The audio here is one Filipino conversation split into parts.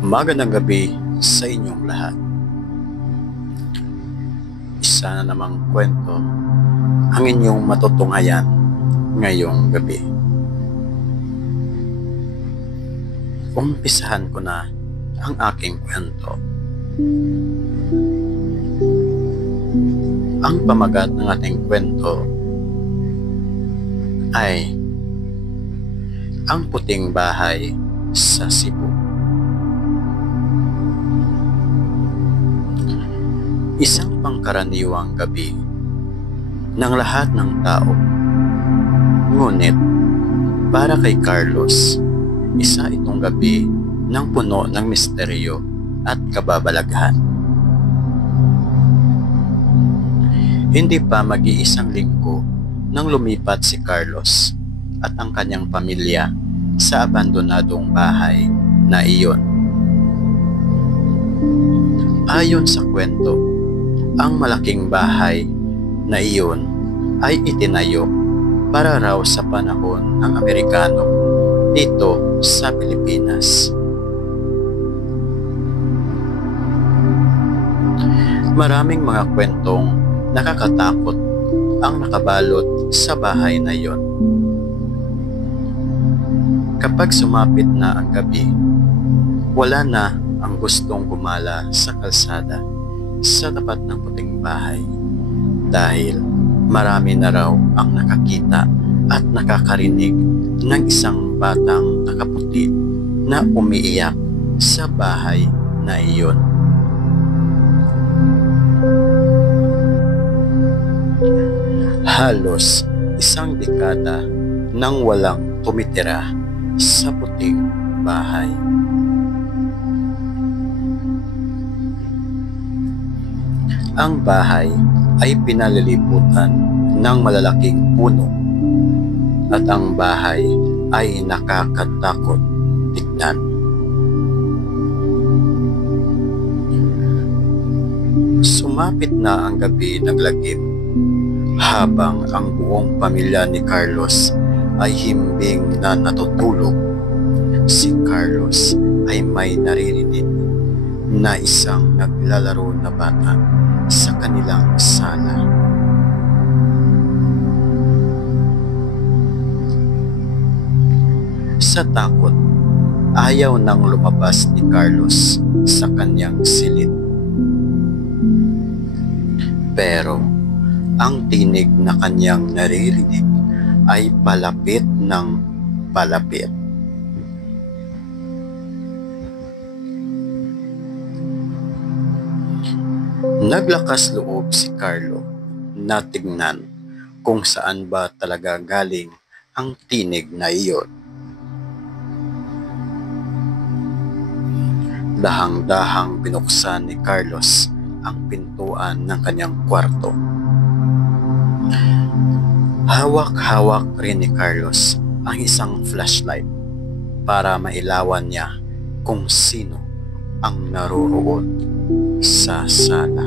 Magandang gabi sa inyong lahat. Isa na namang kwento ang inyong matutunghayan ngayong gabi. Umpisahan ko na ang aking kwento. Ang pamagat ng ating kwento ay ang puting bahay sa Cebu. Isang pangkaraniwang gabi ng lahat ng tao. Ngunit para kay Carlos, isa itong gabi ng puno ng misteryo at kababalaghan. Hindi pa mag-iisang linggo nang lumipat si Carlos at ang kanyang pamilya sa abandonadong bahay na iyon. Ayon sa kwento, ang malaking bahay na iyon ay itinayo para raw sa panahon ng Amerikano dito sa Pilipinas. Maraming mga kwentong nakakatakot ang nakabalot sa bahay na iyon. Kapag sumapit na ang gabi, wala na ang gustong gumala sa kalsada sa tapat ng puting bahay dahil marami na raw ang nakakita at nakakarinig ng isang batang nakaputi na umiiyak sa bahay na iyon. Halos isang dekada nang walang tumitira sa puting bahay. Ang bahay ay pinalilibutan ng malalaking puno at ang bahay ay nakakatakot tignan. Sumapit na ang gabi ng lagim habang ang buong pamilya ni Carlos ay himbing na natutulog. Si Carlos ay may naririnig na isang naglalaro na bata sa kanilang sala. Sa takot, ayaw nang lumabas ni Carlos sa kanyang silid. Pero ang tinig na kanyang naririnig ay palapit ng palapit. Naglakas loob si Carlo na tignan kung saan ba talaga galing ang tinig na iyon. Dahang-dahang binuksan ni Carlos ang pintuan ng kanyang kwarto. Hawak-hawak rin ni Carlos ang isang flashlight para mailawan niya kung sino ang naroroon sa sala.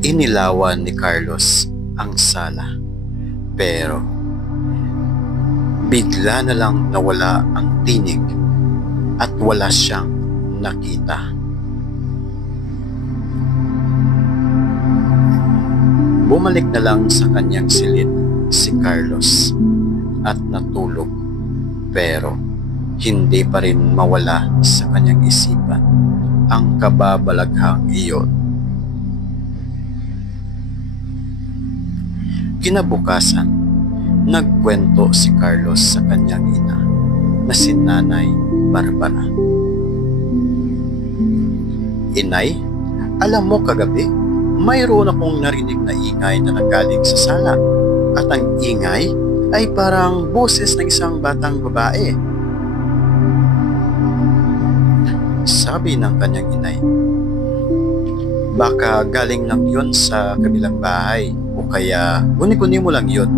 Inilawan ni Carlos ang sala, pero bigla na lang nawala ang tinig at wala siyang nakita. Bumalik na lang sa kanyang silid si Carlos at natulog, pero hindi pa rin mawala sa kanyang isipan ang kababalaghang iyon. Kinabukasan, nagkwento si Carlos sa kanyang ina na si Nanay Barbara. Inay, alam mo kagabi, mayroon akong narinig na ingay na nanggaling sa sala at ang ingay ay parang boses ng isang batang babae. Sabi ng kanyang inay, baka galing lang yun sa kabilang bahay o kaya guni-guni mo lang yun.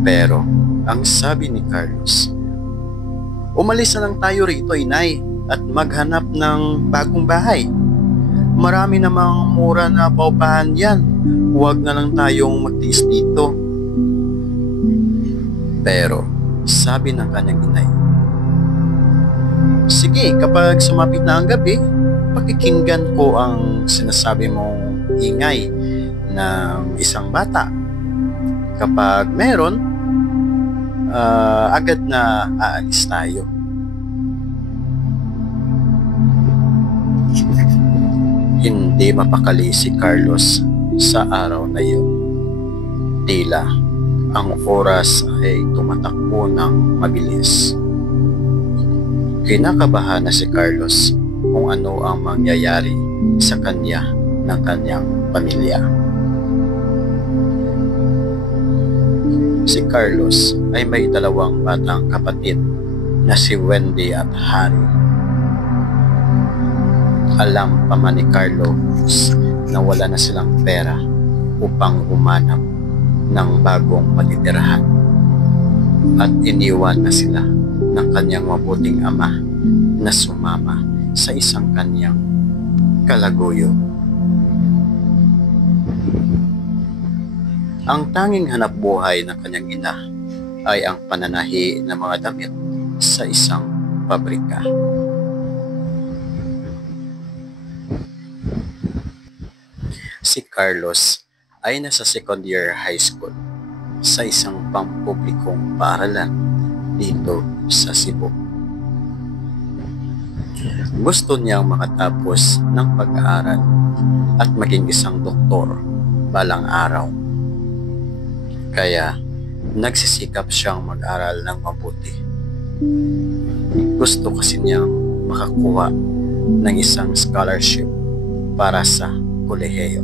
Pero ang sabi ni Carlos, umalis na lang tayo rito, inay, at maghanap ng bagong bahay. Marami namang mura na paupahan yan. Huwag na lang tayong magtiis dito. Pero sabi ng kanyang inay. Sige, kapag sumapit na ang gabi, pakikinggan ko ang sinasabi mong ingay ng isang bata. Kapag meron, agad na aalis tayo. Hindi mapakali si Carlos sa araw na iyon. Tila ang oras ay tumatakbo ng mabilis. Kinakabahan na si Carlos kung ano ang mangyayari sa kanya ng kanyang pamilya. Si Carlos ay may dalawang batang kapatid na si Wendy at Harry. Alam pa man ni Carlos na wala na silang pera upang humanap ng bagong matitirahan at iniwan na sila ng kanyang mabuting ama na sumama sa isang kanyang kalaguyo. Ang tanging hanap buhay ng kanyang ina ay ang pananahi ng mga damit sa isang pabrika. Si Carlos ay nasa second year high school sa isang pampublikong paaralan dito sa Cebu. Gusto niyang makatapos ng pag-aaral at maging isang doktor balang araw. Kaya nagsisikap siyang mag-aral ng mabuti. Gusto kasi niyang makakuha ng isang scholarship para sa kolehiyo.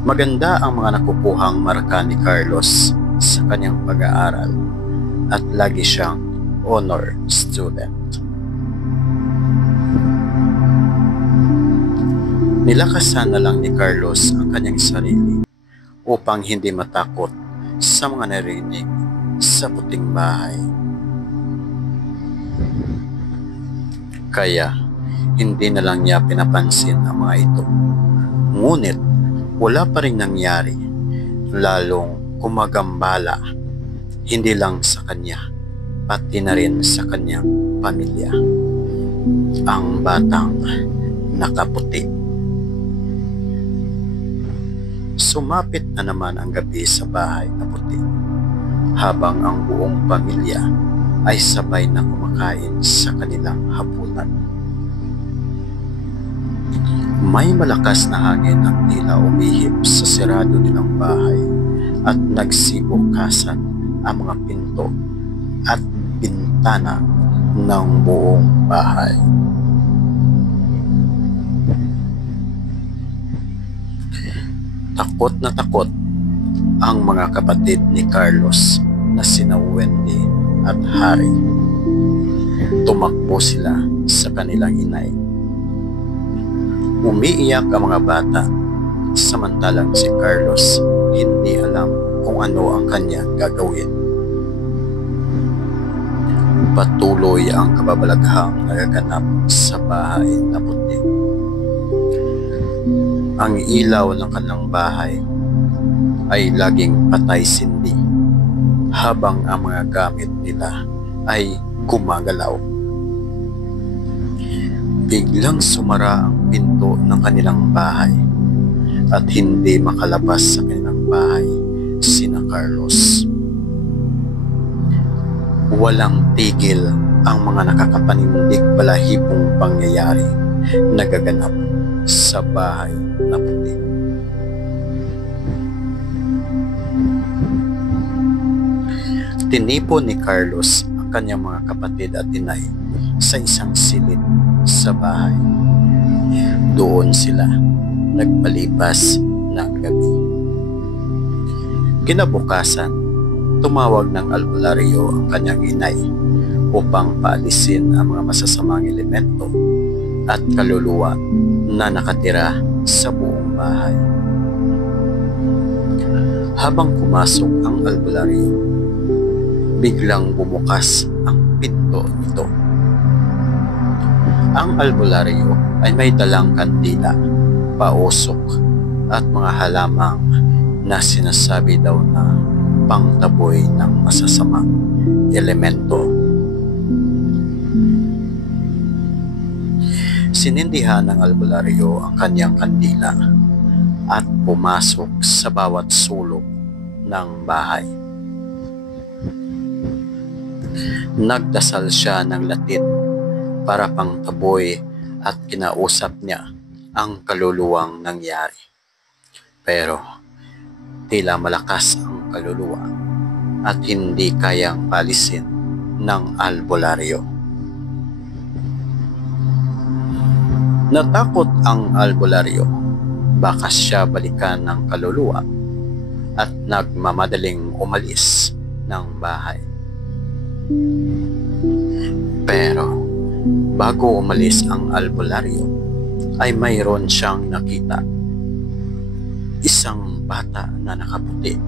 Maganda ang mga nakukuhang marka ni Carlos sa kanyang pag-aaral at lagi siyang honor student. Nilakasan na lang ni Carlos ang kanyang sarili upang hindi matakot sa mga narinig sa puting bahay. Kaya hindi na lang niya pinapansin ang mga ito. Ngunit wala pa rin nangyari, lalong kumagambala, hindi lang sa kanya, pati na rin sa kanyang pamilya. Ang batang nakaputi. Sumapit na naman ang gabi sa bahay na puti, habang ang buong pamilya ay sabay na kumakain sa kanilang hapunan. May malakas na hangin ang tila umihip sa sirado nilang bahay at nagsibukasan ang mga pinto at bintana ng buong bahay. Takot na takot ang mga kapatid ni Carlos na sina Wendy at Harry. Tumakbo sila sa kanilang inay. Umiiyak ang mga bata, samantalang si Carlos hindi alam kung ano ang kanya gagawin. Patuloy ang kababalaghang nagaganap sa bahay na puti. Ang ilaw ng kanilang bahay ay laging patay-sindi, habang ang mga gamit nila ay gumagalaw. Biglang sumara ang pinto ng kanilang bahay at hindi makalabas sa kanilang bahay sina Carlos. Walang tigil ang mga nakakapanindig balahibong pangyayari na gaganap sa bahay na puti. Tinipon ni Carlos ang kanyang mga kapatid at inay sa isang silid sa bahay. Doon sila nagpalipas ng gabi. Kinabukasan, tumawag ng albularyo ang kanyang inay upang paalisin ang mga masasamang elemento at kaluluwa na nakatira sa buong bahay. Habang pumasok ang albularyo, biglang bumukas ang pinto nito. Ang albularyo ay may dalang kandila, pausok at mga halamang na sinasabi daw na pangtaboy ng masasamang elemento. Sinindihan ng albularyo ang kanyang kandila at pumasok sa bawat sulok ng bahay. Nagdasal siya ng Latin para pangtaboy at kinausap niya ang kaluluwang nangyari. Pero tila malakas ang kaluluwa at hindi kayang palisin ng albularyo. Natakot ang albularyo, baka siya balikan ng kaluluwa at nagmamadaling umalis ng bahay. Pero bago umalis ang albularyo ay mayroon siyang nakita. Isang bata na nakaputi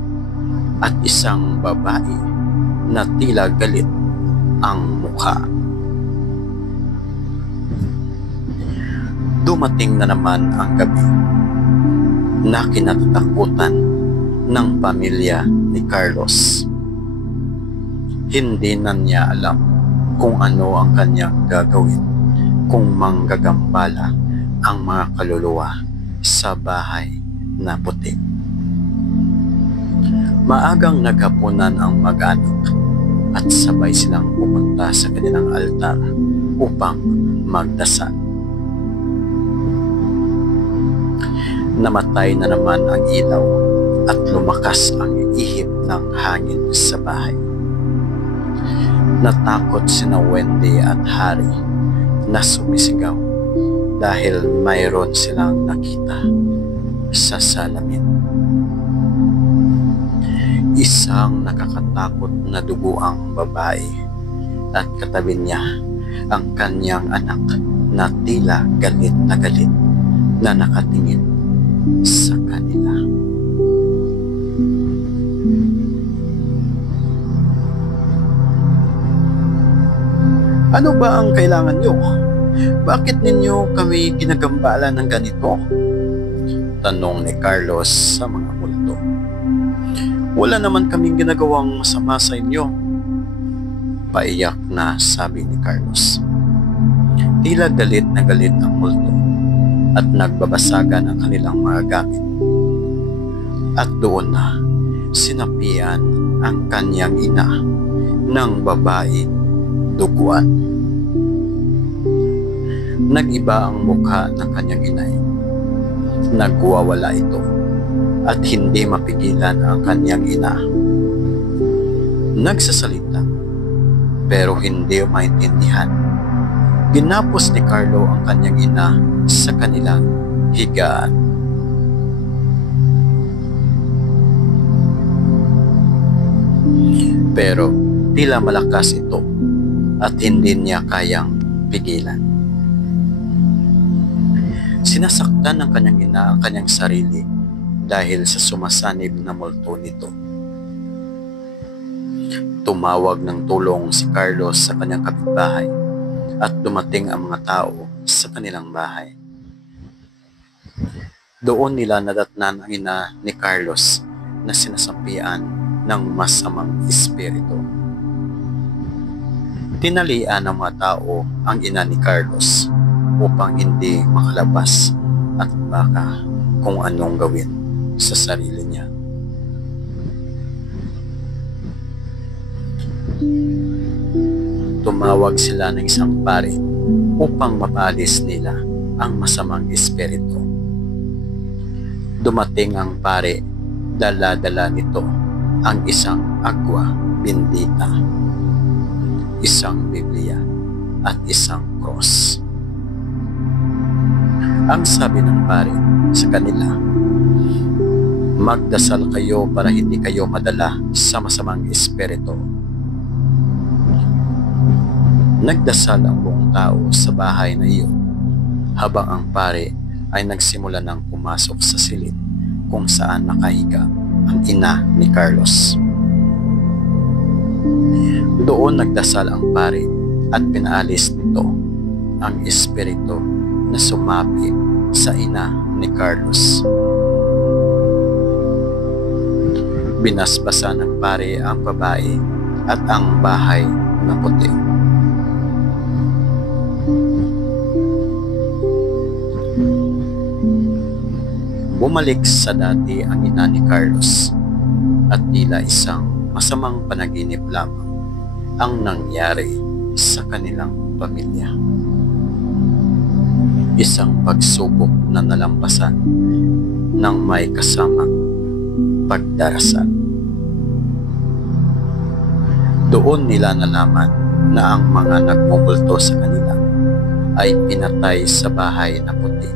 at isang babae na tila galit ang mukha. Dumating na naman ang gabi na kinatatakutan ng pamilya ni Carlos. Hindi na niya alam kung ano ang kanyang gagawin kung manggagambala ang mga kaluluwa sa bahay na puti. Maagang naghapunan ang mag-anak at sabay silang pumunta sa kanilang altar upang magdasal. Namatay na naman ang ilaw at lumakas ang ihip ng hangin sa bahay. Natakot sina Wendy at Harry na sumisigaw dahil mayroon silang nakita sa salamin. Isang nakakatakot na dugo ang babae at katabi niya ang kanyang anak na tila galit na nakatingin sa kanila. Ano ba ang kailangan nyo? Bakit ninyo kami ginagambala ng ganito? Tanong ni Carlos sa mga multo. Wala naman kaming ginagawang masama sa inyo. Paiyak na sabi ni Carlos. Tila galit na galit ang multo at nagbabasagan ang kanilang mga gamit. At doon na sinapian ang kanyang ina ng babae duguan. Nag-iba ang mukha ng kanyang inay. Nagwawala ito at hindi mapigilan ang kanyang ina. Nagsasalita pero hindi maintindihan. Ginapos ni Carlo ang kanyang ina sa kanilang higaan. Pero tila malakas ito at hindi niya kayang pigilan. Sinasaktan ng kanyang ina ang kanyang sarili dahil sa sumasanib na multo nito. Tumawag ng tulong si Carlos sa kanyang kapitbahay at dumating ang mga tao sa kanilang bahay. Doon nila nadatnan ang ina ni Carlos na sinasampian ng masamang espiritu. Tinalian ng mga tao ang ina ni Carlos upang hindi makalabas at baka kung anong gawin sa sarili niya. Tumawag sila ng isang pare upang mapaalis nila ang masamang espiritu. Dumating ang pare, dala-dala nito ang isang agwa bendita, isang Biblia at isang cross. Ang sabi ng pare sa kanila, magdasal kayo para hindi kayo madala sa masamang espiritu. Nagdasal ang buong tao sa bahay na iyon habang ang pare ay nagsimula ng pumasok sa silid kung saan nakahiga ang ina ni Carlos. Doon nagdasal ang pare at pinaalis nito ang espiritu na sumapi sa ina ni Carlos. Binasbasa ng pare ang babae at ang bahay na puti. Bumalik sa dati ang ina ni Carlos at tila isang masamang panaginip lamang ang nangyari sa kanilang pamilya. Isang pagsubok na nalampasan ng may kasamang pagdarasal. Doon nila nalaman na ang mga nagmumulto sa kanila ay pinatay sa bahay na puti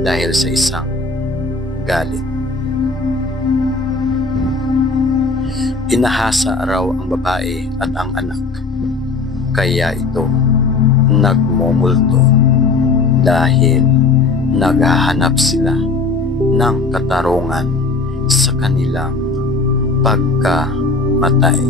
dahil sa isang galit. Inahasa raw ang babae at ang anak, kaya ito nagmumulto dahil naghahanap sila ng katarungan sa kanilang pagkamatay.